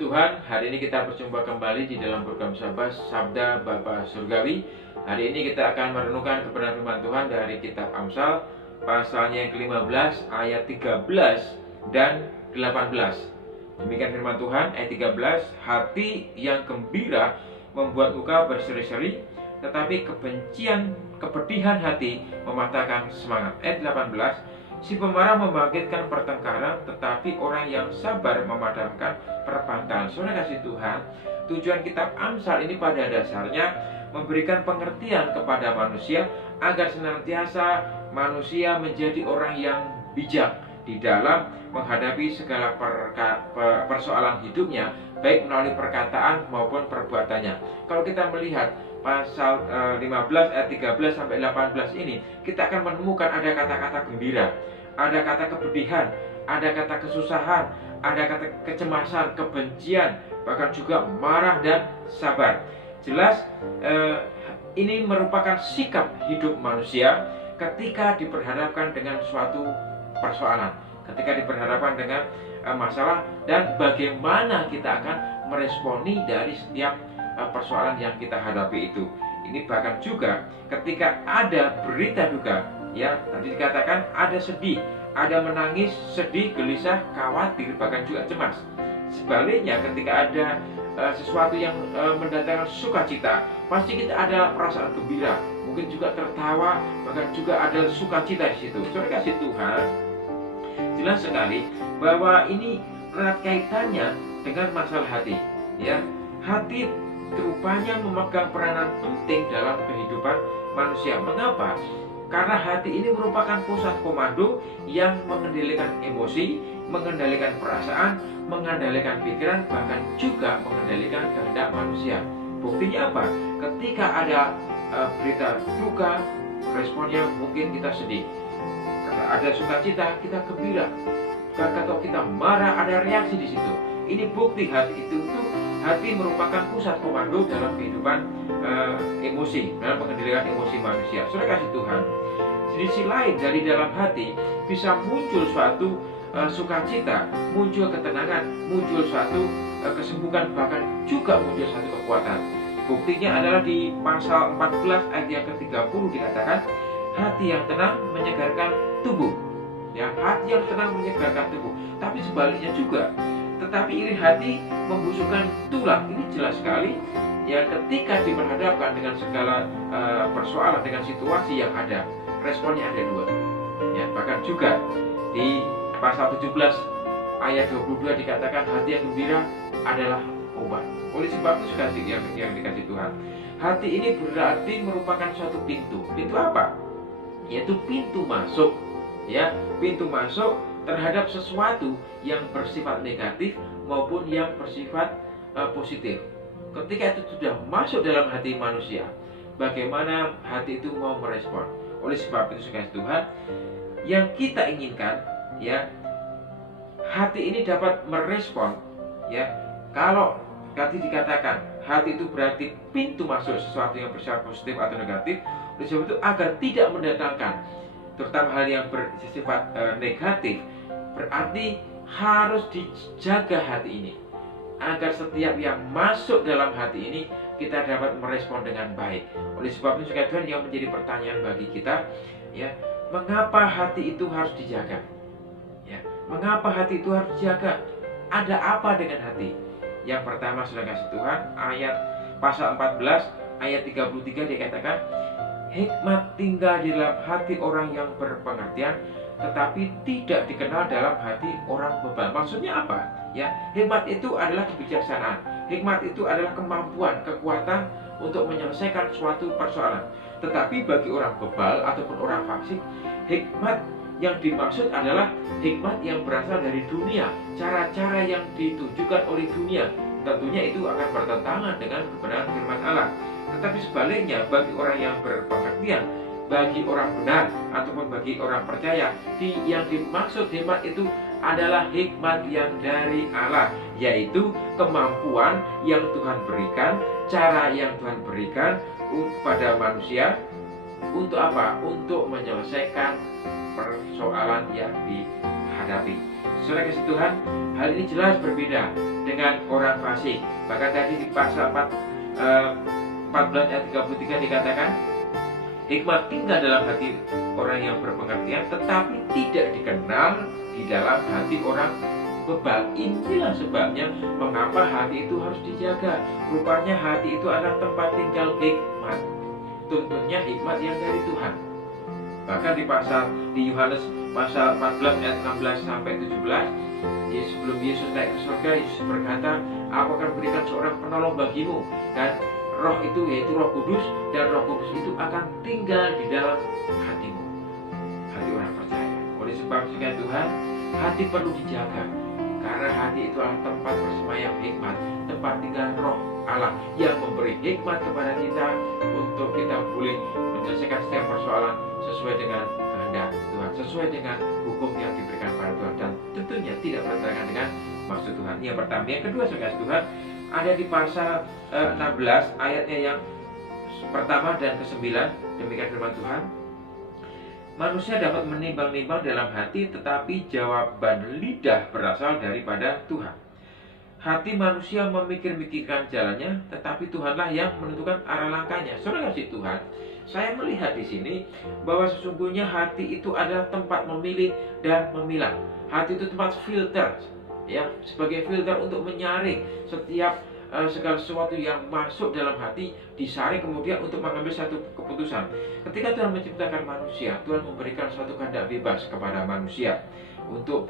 Tuhan, hari ini kita berjumpa kembali di dalam program Sabda Bapa Surgawi. Hari ini kita akan merenungkan kebenaran firman Tuhan dari kitab Amsal, pasalnya yang ke-15, ayat 13 dan 18. Demikian firman Tuhan, ayat 13, hati yang gembira membuat muka berseri-seri, tetapi kepedihan hati mematahkan semangat. Ayat 18, si pemarah membangkitkan pertengkaran, tetapi orang yang sabar memadamkan perbantahan. Saudara kasih Tuhan, tujuan kitab Amsal ini pada dasarnya memberikan pengertian kepada manusia agar senantiasa manusia menjadi orang yang bijak di dalam menghadapi segala persoalan hidupnya, baik melalui perkataan maupun perbuatannya. Kalau kita melihat pasal 15 ayat 13 sampai 18 ini, kita akan menemukan ada kata-kata gembira, ada kata kepedihan, ada kata kesusahan, ada kata kecemasan, kebencian, bahkan juga marah dan sabar. Jelas ini merupakan sikap hidup manusia ketika diperhadapkan dengan suatu persoalan, ketika diperhadapkan dengan masalah, dan bagaimana kita akan meresponi dari setiap persoalan yang kita hadapi itu. Ini bahkan juga ketika ada berita duka, ya tadi dikatakan ada sedih, ada menangis, sedih, gelisah, khawatir, bahkan juga cemas. Sebaliknya ketika ada sesuatu yang mendatangkan sukacita, pasti kita ada perasaan gembira, mungkin juga tertawa, bahkan juga ada sukacita di situ. Saudara kasih Tuhan, jelas sekali bahwa ini erat kaitannya dengan masalah hati. Ya, hati rupanya memegang peranan penting dalam kehidupan manusia. Mengapa? Karena hati ini merupakan pusat komando yang mengendalikan emosi, mengendalikan perasaan, mengendalikan pikiran, bahkan juga mengendalikan kehendak manusia. Buktinya apa? Ketika ada berita duka, responnya mungkin kita sedih. Kalau ada sukacita, kita gembira. Kalau kita marah, ada reaksi di situ. Ini bukti hati merupakan pusat komando dalam kehidupan emosi, dalam mengendalikan emosi manusia. Saudara kasih Tuhan, di sisi lain dari dalam hati bisa muncul suatu sukacita, muncul ketenangan, muncul suatu kesembuhan, bahkan juga muncul satu kekuatan. Buktinya adalah di pasal 14 ayat yang ke-30 dikatakan, hati yang tenang menyegarkan tubuh. Ya, hati yang tenang menyegarkan tubuh. Tapi sebaliknya juga, tetapi iri hati membusukkan tulang. Ini jelas sekali ya, ketika diperhadapkan dengan segala persoalan, dengan situasi yang ada, responnya ada dua. Ya, bahkan juga di pasal 17 ayat 22 dikatakan hati yang gembira adalah obat. Oleh sebab itu yang dikasih Tuhan, hati ini berarti merupakan suatu pintu. Pintu apa? Yaitu pintu masuk. Ya, pintu masuk terhadap sesuatu yang bersifat negatif maupun yang bersifat positif. Ketika itu sudah masuk dalam hati manusia, bagaimana hati itu mau merespon? Oleh sebab itu sekali Tuhan, yang kita inginkan, ya, hati ini dapat merespon. Ya, kalau tadi dikatakan hati itu berarti pintu masuk sesuatu yang bersifat positif atau negatif. Oleh sebab itu agar tidak mendatangkan terutama hal yang bersifat negatif, berarti harus dijaga hati ini agar setiap yang masuk dalam hati ini kita dapat merespon dengan baik. Oleh sebab itu Tuhan, yang menjadi pertanyaan bagi kita, ya, mengapa hati itu harus dijaga? Ya, mengapa hati itu harus dijaga? Ada apa dengan hati? Yang pertama, sudah kasih Tuhan, ayat pasal 14 ayat 33 dikatakan, hikmat tinggal di dalam hati orang yang berpengertian, tetapi tidak dikenal dalam hati orang bebal. Maksudnya apa? Ya, hikmat itu adalah kebijaksanaan. Hikmat itu adalah kemampuan, kekuatan untuk menyelesaikan suatu persoalan. Tetapi bagi orang bebal ataupun orang fasik, hikmat yang dimaksud adalah hikmat yang berasal dari dunia, cara-cara yang ditunjukkan oleh dunia. Tentunya itu akan bertentangan dengan kebenaran firman Allah. Tetapi sebaliknya, bagi orang yang berpengertian, bagi orang benar ataupun bagi orang percaya, yang dimaksud hikmat itu adalah hikmat yang dari Allah, yaitu kemampuan yang Tuhan berikan, cara yang Tuhan berikan pada manusia untuk apa? Untuk menyelesaikan persoalan yang dihadapi. Saudara kasih Tuhan, hal ini jelas berbeda dengan orang fasik. Bahkan tadi di pasal 14 ayat 33 dikatakan, hikmat tinggal dalam hati orang yang berpengertian, tetapi tidak dikenal di dalam hati orang bebal. Inilah sebabnya mengapa hati itu harus dijaga. Rupanya hati itu adalah tempat tinggal hikmat. Tuntunnya hikmat yang dari Tuhan. Bahkan di Yohanes pasal 14 ayat 16 sampai 17, sebelum Yesus naik ke surga, Yesus berkata, aku akan berikan seorang penolong bagimu, dan Roh itu yaitu Roh Kudus, dan Roh Kudus itu akan tinggal di dalam hatimu, hati orang percaya. Oleh sebab itu Tuhan, hati perlu dijaga, karena hati itu adalah tempat bersemayam hikmat, tempat tinggal Roh Allah yang memberi hikmat kepada kita untuk kita boleh menyelesaikan setiap persoalan sesuai dengan kehendak Tuhan, sesuai dengan hukum yang diberikan pada Tuhan, dan tentunya tidak bertentangan dengan maksud Tuhan. Yang pertama, yang kedua, saudara Tuhan, ada di pasal 16 ayatnya yang pertama dan ke-9. Demikian firman Tuhan, manusia dapat menimbang-nimbang dalam hati, tetapi jawaban lidah berasal daripada Tuhan. Hati manusia memikir-mikirkan jalannya, tetapi Tuhanlah yang menentukan arah langkahnya. Saudara kasih Tuhan, saya melihat di sini bahwa sesungguhnya hati itu adalah tempat memilih dan memilah. Hati itu tempat filter, ya, sebagai filter untuk menyaring setiap segala sesuatu yang masuk dalam hati, disaring kemudian untuk mengambil satu keputusan. Ketika Tuhan menciptakan manusia, Tuhan memberikan suatu kehendak bebas kepada manusia untuk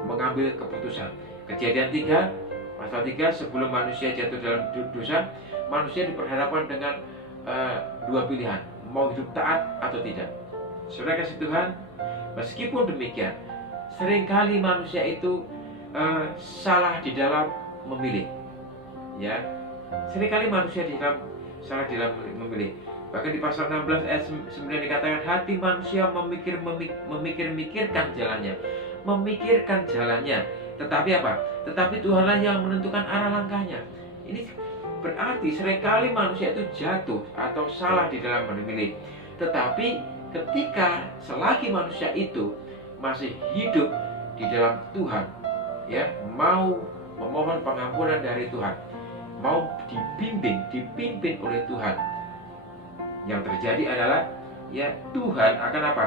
mengambil keputusan. Kejadian 3 pasal 3, sebelum manusia jatuh dalam dosa, manusia diperhadapkan dengan dua pilihan, mau hidup taat atau tidak. Saudara kasih Tuhan, meskipun demikian, seringkali manusia itu salah di dalam memilih. Ya, seringkali manusia salah di dalam memilih. Bahkan di pasal 16 ayat 9 dikatakan, hati manusia memikir-mikirkan jalannya, memikirkan jalannya. Tetapi apa? Tetapi Tuhanlah yang menentukan arah langkahnya. Ini berarti seringkali manusia itu jatuh atau salah di dalam memilih. Tetapi ketika selagi manusia itu masih hidup di dalam Tuhan, ya, mau memohon pengampunan dari Tuhan, mau dipimpin oleh Tuhan, yang terjadi adalah, ya, Tuhan akan apa?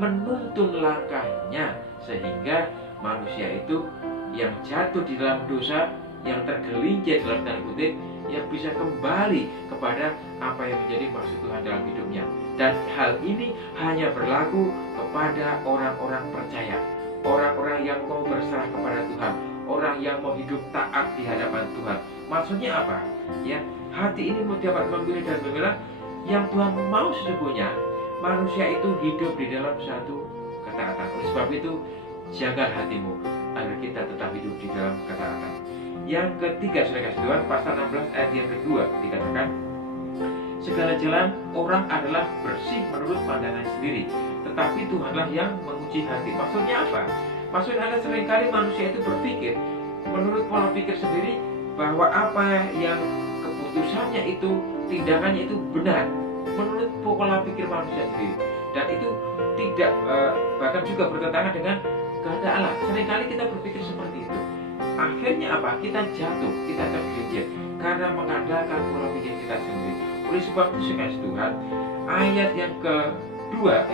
Menuntun langkahnya, sehingga manusia itu yang jatuh di dalam dosa, yang tergelincir dalam tanda kutip, yang bisa kembali kepada apa yang menjadi maksud Tuhan dalam hidupnya. Dan hal ini hanya berlaku kepada orang-orang percaya, orang-orang yang mau berserah kepada Tuhan, orang yang mau hidup taat di hadapan Tuhan. Maksudnya apa? Ya, hati ini mau dapat memilih dan memilah yang Tuhan mau. Sesungguhnya manusia itu hidup di dalam satu ketaatan. Oleh sebab itu, jaga hatimu agar kita tetap hidup di dalam ketaatan. Yang ketiga, saudara kasih Tuhan, pasal 16 ayat yang kedua dikatakan, segala jalan orang adalah bersih menurut pandangan sendiri, tetapi Tuhanlah yang menguji hati. Maksudnya apa? Maksudnya adalah seringkali manusia itu berpikir menurut pola pikir sendiri, bahwa apa yang keputusannya itu, tindakannya itu benar menurut pola pikir manusia sendiri, dan itu tidak bahkan juga bertentangan dengan kehendak Allah. Seringkali kita berpikir seperti itu. Akhirnya apa? Kita jatuh, kita tergelincir karena mengandalkan pola pikir kita sendiri. Oleh sebab itu, Tuhan, ayat yang kedua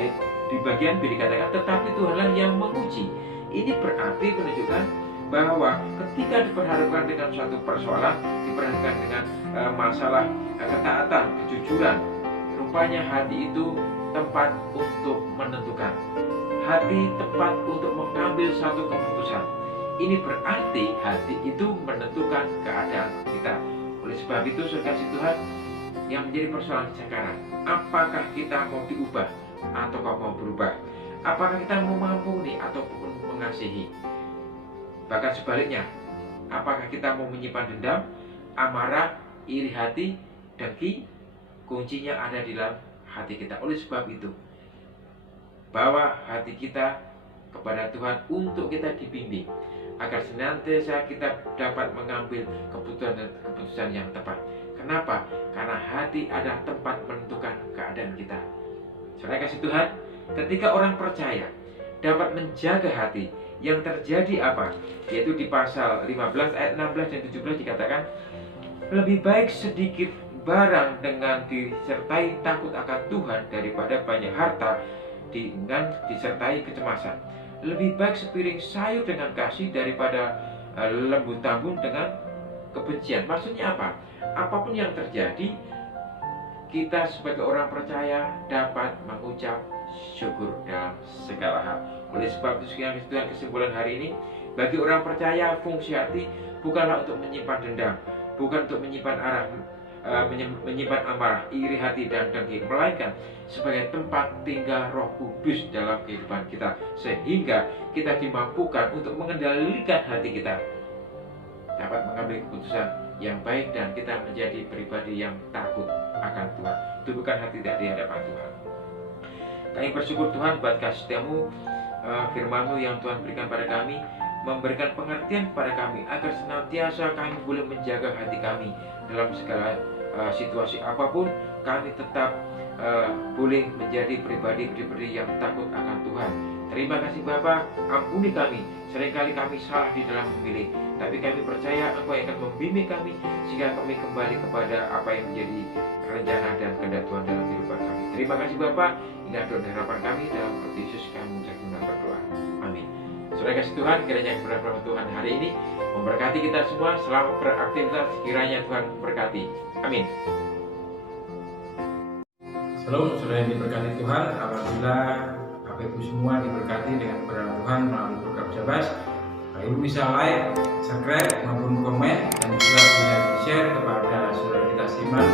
di bagian B dikatakan, tetapi Tuhanlah yang menguji. Ini berarti menunjukkan bahwa ketika diperhadapkan dengan suatu persoalan, diperhadapkan dengan masalah ketaatan, kejujuran, rupanya hati itu tempat untuk menentukan. Hati tempat untuk mengambil satu keputusan. Ini berarti hati itu menentukan keadaan kita. Oleh sebab itu, saudara kasih Tuhan, yang menjadi persoalan sekarang, apakah kita mau diubah atau mau berubah? Apakah kita mau mengampuni ataupun mengasihi? Bahkan sebaliknya, apakah kita mau menyimpan dendam, amarah, iri hati, dengki? Kuncinya ada di dalam hati kita. Oleh sebab itu, bawa hati kita kepada Tuhan untuk kita dibimbing, agar senantiasa kita dapat mengambil keputusan yang tepat. Kenapa? Karena hati adalah tempat menentukan keadaan kita. Saudara kasih Tuhan, ketika orang percaya dapat menjaga hati. Yang terjadi apa? Yaitu di pasal 15 ayat 16 dan 17 dikatakan, lebih baik sedikit barang dengan disertai takut akan Tuhan daripada banyak harta dengan disertai kecemasan. Lebih baik sepiring sayur dengan kasih daripada lembu tambun dengan kebencian. Maksudnya apa? Apapun yang terjadi, kita sebagai orang percaya dapat mengucap syukur dalam segala hal. Oleh sebab itu sekian kesimpulan hari ini, bagi orang percaya fungsi hati bukanlah untuk menyimpan dendam, bukan untuk menyimpan amarah, iri hati dan dengki, melainkan sebagai tempat tinggal Roh Kudus dalam kehidupan kita, sehingga kita dimampukan untuk mengendalikan hati kita, dapat mengambil keputusan yang baik, dan kita menjadi pribadi yang takut akan Tuhan. Itu bukan hati tidak di hadapan Tuhan. Kami bersyukur Tuhan buat kasih setiamu, firman-Mu yang Tuhan berikan pada kami, memberikan pengertian kepada kami agar senantiasa kami boleh menjaga hati kami dalam segala situasi apapun. Kami tetap boleh menjadi pribadi-pribadi yang takut akan Tuhan. Terima kasih Bapa, ampuni kami. Seringkali kami salah di dalam memilih, tapi kami percaya Engkau yang akan membimbing kami sehingga kami kembali kepada apa yang menjadi rencana dan kehendak Tuhan dalam kehidupan kami. Terima kasih Bapa. Inilah doa dan harapan kami dalam Kristus Yesus kami mengucapkan berdoa. Amin. Saudara kasih Tuhan, kiranya kebenaran Tuhan hari ini memberkati kita semua. Selamat beraktivitas, kiranya Tuhan memberkati. Amin. Shalom, saudara yang diberkati Tuhan. Alhamdulillah, Bapak Ibu semua diberkati dengan kebenaran Tuhan melalui program Jabas. Bapak Ibu bisa like, subscribe, maupun komen, dan juga bisa di-share kepada saudara kita seiman